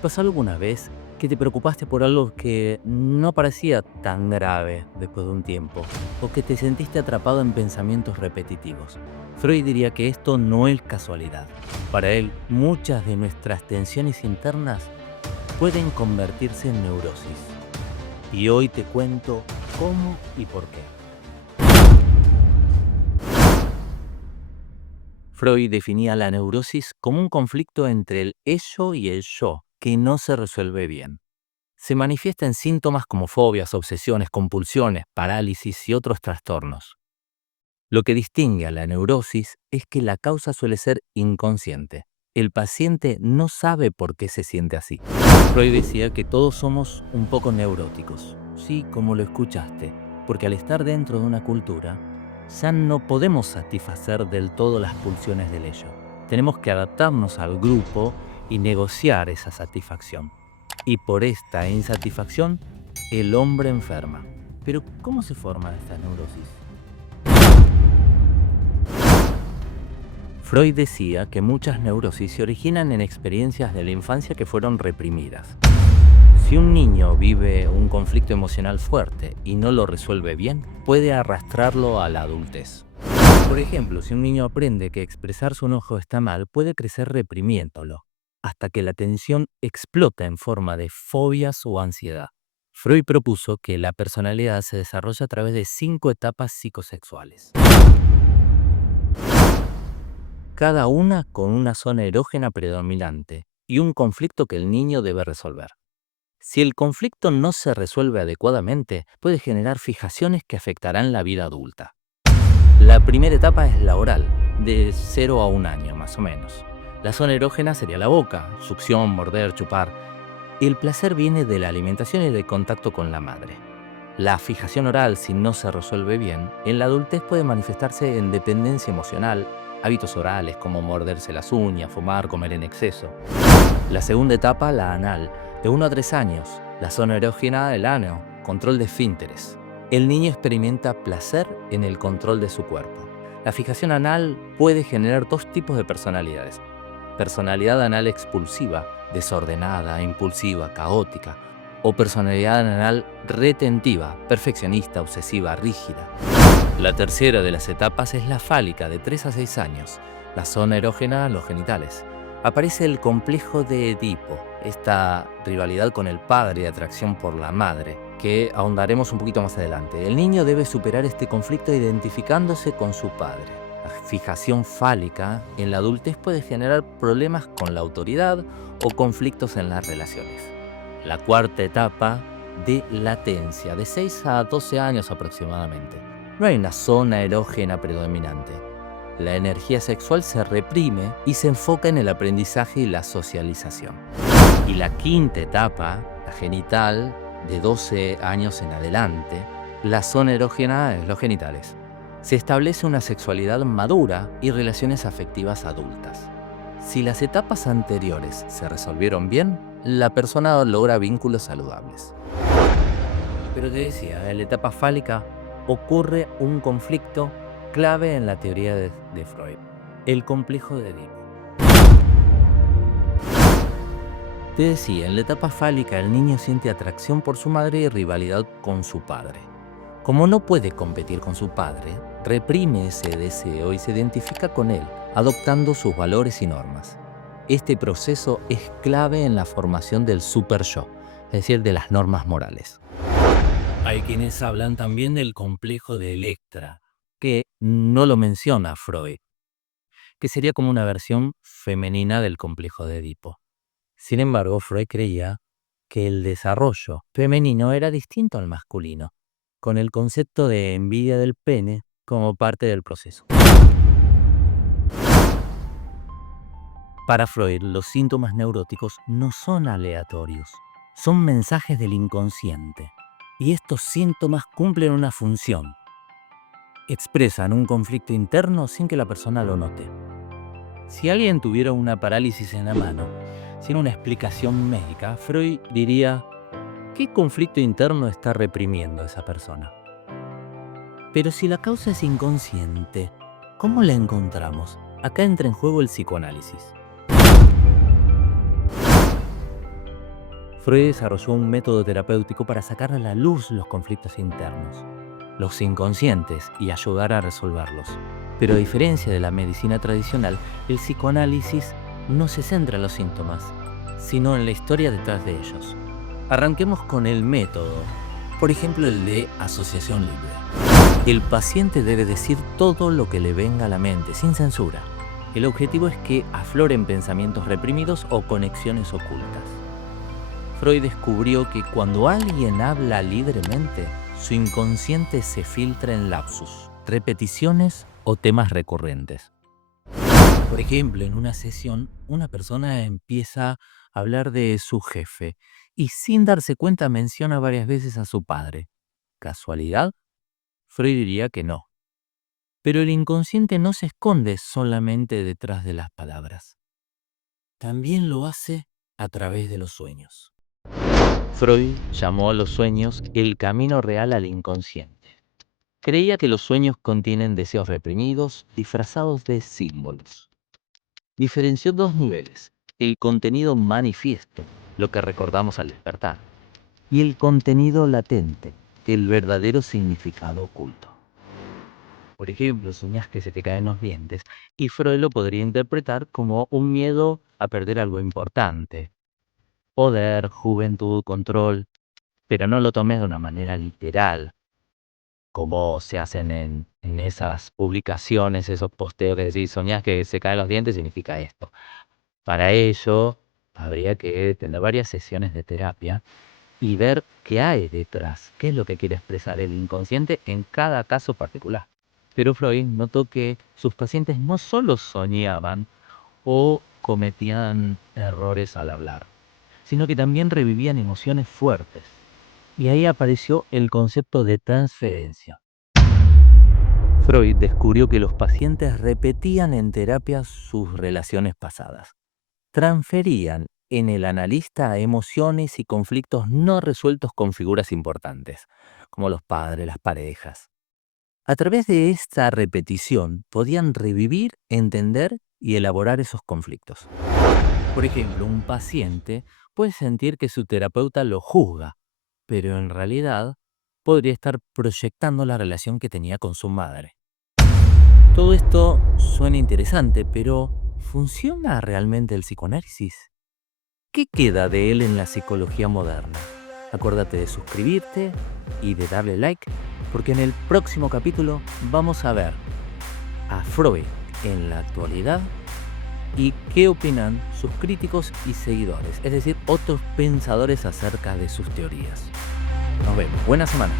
pasó alguna vez que te preocupaste por algo que no parecía tan grave después de un tiempo, o que te sentiste atrapado en pensamientos repetitivos? Freud diría que esto no es casualidad. Para él, muchas de nuestras tensiones internas pueden convertirse en neurosis. Y hoy te cuento cómo y por qué. Freud definía la neurosis como un conflicto entre el ello y el yo, que no se resuelve bien. Se manifiesta en síntomas como fobias, obsesiones, compulsiones, parálisis y otros trastornos. Lo que distingue a la neurosis es que la causa suele ser inconsciente. El paciente no sabe por qué se siente así. Freud decía que todos somos un poco neuróticos. Sí, como lo escuchaste, porque al estar dentro de una cultura, ya no podemos satisfacer del todo las pulsiones del ello. Tenemos que adaptarnos al grupo y negociar esa satisfacción. Y por esta insatisfacción, el hombre enferma. Pero, ¿cómo se forman estas neurosis? Freud decía que muchas neurosis se originan en experiencias de la infancia que fueron reprimidas. Si un niño vive un conflicto emocional fuerte y no lo resuelve bien, puede arrastrarlo a la adultez. Por ejemplo, si un niño aprende que expresar su enojo está mal, puede crecer reprimiéndolo, hasta que la tensión explota en forma de fobias o ansiedad. Freud propuso que la personalidad se desarrolla a través de 5 etapas psicosexuales, cada una con una zona erógena predominante y un conflicto que el niño debe resolver. Si el conflicto no se resuelve adecuadamente, puede generar fijaciones que afectarán la vida adulta. La primera etapa es la oral, de 0 a 1 año más o menos. La zona erógena sería la boca, succión, morder, chupar. El placer viene de la alimentación y del contacto con la madre. La fijación oral, si no se resuelve bien, en la adultez puede manifestarse en dependencia emocional, hábitos orales como morderse las uñas, fumar, comer en exceso. La segunda etapa, la anal, de 1 a 3 años. La zona erógena, el ano, control de esfínteres. El niño experimenta placer en el control de su cuerpo. La fijación anal puede generar 2 tipos de personalidades. Personalidad anal expulsiva, desordenada, impulsiva, caótica, o personalidad anal retentiva, perfeccionista, obsesiva, rígida. La tercera de las etapas es la fálica, de 3 a 6 años. La zona erógena, los genitales. Aparece el complejo de Edipo, esta rivalidad con el padre y atracción por la madre, que ahondaremos un poquito más adelante. El niño debe superar este conflicto identificándose con su padre. La fijación fálica en la adultez puede generar problemas con la autoridad o conflictos en las relaciones. La cuarta etapa, de latencia, de 6 a 12 años aproximadamente. No hay una zona erógena predominante. La energía sexual se reprime y se enfoca en el aprendizaje y la socialización. Y la quinta etapa, la genital, de 12 años en adelante, la zona erógena es los genitales. Se establece una sexualidad madura y relaciones afectivas adultas. Si las etapas anteriores se resolvieron bien, la persona logra vínculos saludables. Pero te decía, en la etapa fálica ocurre un conflicto clave en la teoría de Freud, el complejo de Edipo. Te decía, en la etapa fálica el niño siente atracción por su madre y rivalidad con su padre. Como no puede competir con su padre, reprime ese deseo y se identifica con él, adoptando sus valores y normas. Este proceso es clave en la formación del super-yo, es decir, de las normas morales. Hay quienes hablan también del complejo de Electra, que no lo menciona Freud, que sería como una versión femenina del complejo de Edipo. Sin embargo, Freud creía que el desarrollo femenino era distinto al masculino, con el concepto de envidia del pene como parte del proceso. Para Freud, los síntomas neuróticos no son aleatorios, son mensajes del inconsciente. Y estos síntomas cumplen una función. Expresan un conflicto interno sin que la persona lo note. Si alguien tuviera una parálisis en la mano, sin una explicación médica, Freud diría, ¿qué conflicto interno está reprimiendo a esa persona? Pero si la causa es inconsciente, ¿cómo la encontramos? Acá entra en juego el psicoanálisis. Freud desarrolló un método terapéutico para sacar a la luz los conflictos internos, los inconscientes, y ayudar a resolverlos. Pero a diferencia de la medicina tradicional, el psicoanálisis no se centra en los síntomas, sino en la historia detrás de ellos. Arranquemos con el método, por ejemplo el de asociación libre. El paciente debe decir todo lo que le venga a la mente, sin censura. El objetivo es que afloren pensamientos reprimidos o conexiones ocultas. Freud descubrió que cuando alguien habla libremente, su inconsciente se filtra en lapsus, repeticiones o temas recurrentes. Por ejemplo, en una sesión, una persona empieza a hablar de su jefe y sin darse cuenta menciona varias veces a su padre. ¿Casualidad? Freud diría que no. Pero el inconsciente no se esconde solamente detrás de las palabras. También lo hace a través de los sueños. Freud llamó a los sueños el camino real al inconsciente. Creía que los sueños contienen deseos reprimidos disfrazados de símbolos. Diferenció dos niveles: el contenido manifiesto, lo que recordamos al despertar, y el contenido latente, el verdadero significado oculto. Por ejemplo, soñás que se te caen los dientes, y Freud lo podría interpretar como un miedo a perder algo importante. Poder, juventud, control, pero no lo tomes de una manera literal, como se hacen en esas publicaciones, esos posteos que decís, soñás que se caen los dientes, significa esto. Para ello, habría que tener varias sesiones de terapia y ver qué hay detrás, qué es lo que quiere expresar el inconsciente en cada caso particular. Pero Freud notó que sus pacientes no solo soñaban o cometían errores al hablar, sino que también revivían emociones fuertes. Y ahí apareció el concepto de transferencia. Freud descubrió que los pacientes repetían en terapia sus relaciones pasadas. Transferían en el analista emociones y conflictos no resueltos con figuras importantes, como los padres, las parejas. A través de esta repetición podían revivir, entender y elaborar esos conflictos. Por ejemplo, un paciente puede sentir que su terapeuta lo juzga, pero en realidad podría estar proyectando la relación que tenía con su madre. Todo esto suena interesante, pero ¿funciona realmente el psicoanálisis? ¿Qué queda de él en la psicología moderna? Acuérdate de suscribirte y de darle like, porque en el próximo capítulo vamos a ver a Freud en la actualidad y qué opinan sus críticos y seguidores, es decir, otros pensadores acerca de sus teorías. Nos vemos. Buena semana.